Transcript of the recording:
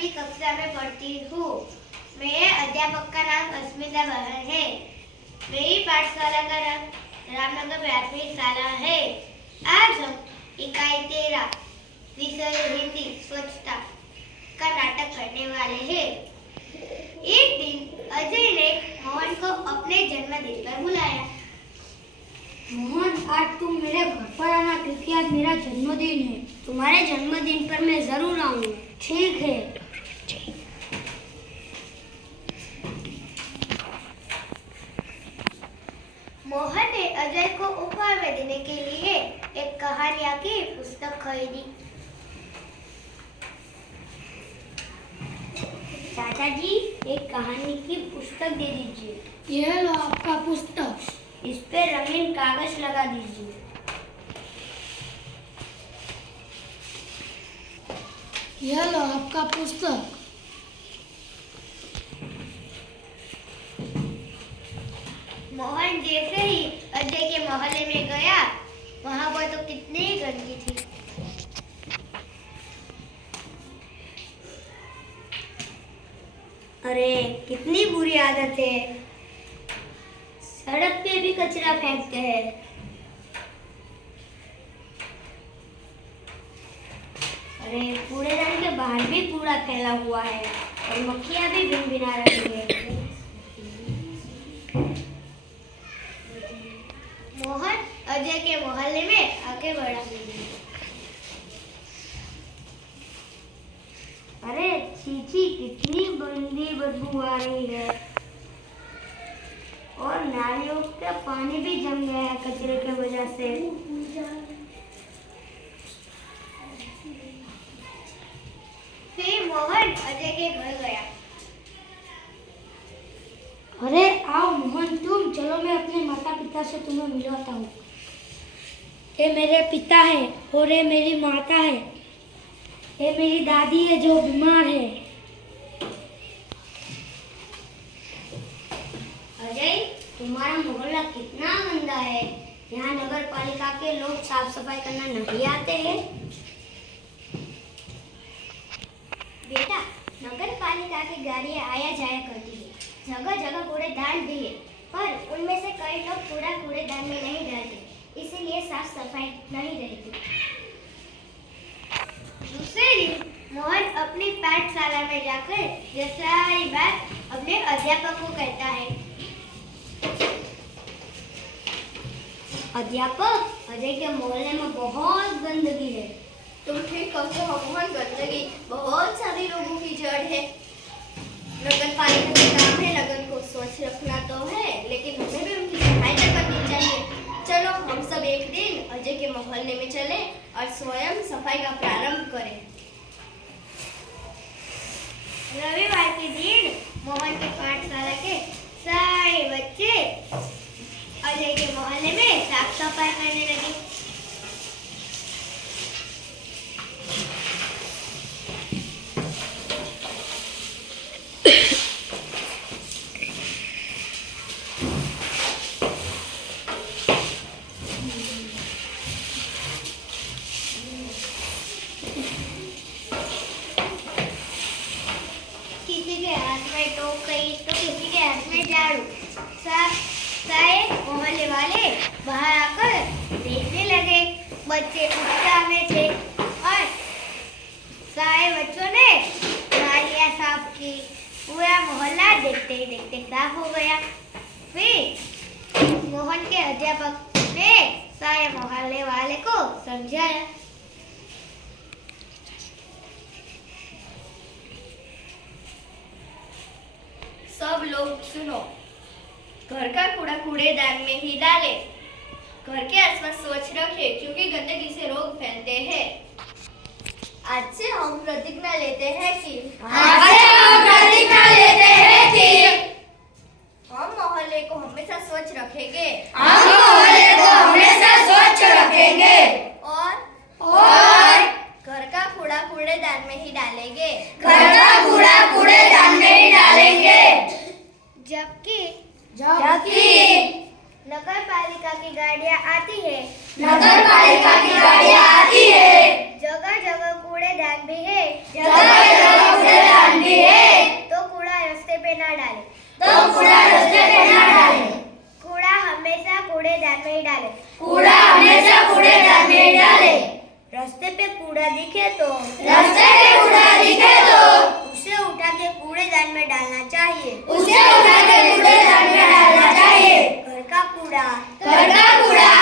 8वीं कक्षा में पढ़ती हूँ। मेरे अध्यापक का नाम अस्मिता बहन है। मेरी पाठशाला का नाम रामनगर प्राथमिक शाला है। आज हम इकाई 13 विषय हिंदी स्वच्छता का नाटक करने वाले हैं। एक दिन अजय ने मोहन को अपने जन्मदिन पर बुलाया। मोहन, आज तुम मेरे घर पर आना क्योंकि आज मेरा जन्मदिन है। तुम्हारे जन्मदिन पर मैं जरूर आऊंगा। ठीक है। मोहन ने अजय को उपहार में देने के लिए एक कहानियां की पुस्तक खरीदी। चाचा जी, एक कहानी की पुस्तक दे दीजिए। यह लो आपका पुस्तक। इस पे रंगीन कागज लगा दीजिए। यह लो आपका पुस्तक। मोहन जैसे ही अजय के मोहल्ले में गया, वहां पर तो कितनी गंदगी थी। अरे कितनी बुरी आदत है, सड़क पे भी कचरा फेंकते हैं। अरे कूड़ेदान के बाहर भी कूड़ा फैला हुआ है और मक्खियां भी भिनभिना रही है। मोहन अजय के मोहल्ले में आगे बढ़ा। अरे चीची, कितनी गंदी बदबू आ रही है और नालियों का पानी भी जम गया है कचरे की वजह से। फिर मोहन अजय के घर गया। अरे आओ मोहन, तुम चलो, मैं अपने माता पिता से तुम्हें मिलवाता हूँ। ये मेरे पिता है और ये मेरी माता है। ये मेरी दादी है जो बीमार है। अजय, तुम्हारा मोहल्ला कितना गंदा है। यहाँ नगर पालिका के लोग साफ सफाई करना नहीं आते हैं। बेटा, नगर पालिका की गाड़ियाँ आया जाया करती है। जगह जगह कूड़ेदान भी है, पर उनमें से कई लोग कूड़ेदान में नहीं डालते, इसीलिए साफ सफाई नहीं रहती। दूसरे दिन मोहन अपनी पाठशाला में जाकर ये सारी बात अपने अध्यापक को कहता है। अध्यापक, अजय के मोहल्ले में बहुत गंदगी है। तुम ठीक कहते हो मोहन, गंदगी बहुत सारे लोगों की जड़ है। नगर पालिका का काम है नगर को स्वच्छ रखना तो है, लेकिन हमें भी उनकी सहायता करनी चाहिए। चलो हम सब एक दिन अजय के मोहल्ले में चलें और स्वयं सफाई का प्रारंभ करें। रविवार के दिन मोहन के पाठशाला के सारे बच्चे अजय के मोहल्ले में साफ सफाई करने लगे। किसी के हाथ में टोकरी तो किसी के हाथ में झाड़ू। सारे मोहल्ले वाले बाहर आकर देखने लगे। बच्चे उत्साह में थे और सारे बच्चों ने नालियां साफ की। पूरा मोहल्ला देखते ही देखते साफ हो गया। फिर मोहन के अध्यापक ने सारे मोहल्ले वाले को समझाया। सब लोग सुनो, घर का कूड़ा कूड़ेदान में ही डाले। घर के आसपास स्वच्छ रखें क्योंकि गंदगी से रोग फैलते हैं। आज से हम प्रतिज्ञा लेते हैं कि हम मोहल्ले को हमेशा स्वच्छ रखेंगे। और घर का कूड़ा कूड़ेदान में ही डालेंगे। जबकि नगर पालिका की गाड़ियाँ आती है। जगह जगह कूड़ेदान भी है। कूड़ा दिखे तो उसे उठा के कूड़ेदान में डालना चाहिए। घर का कूड़ा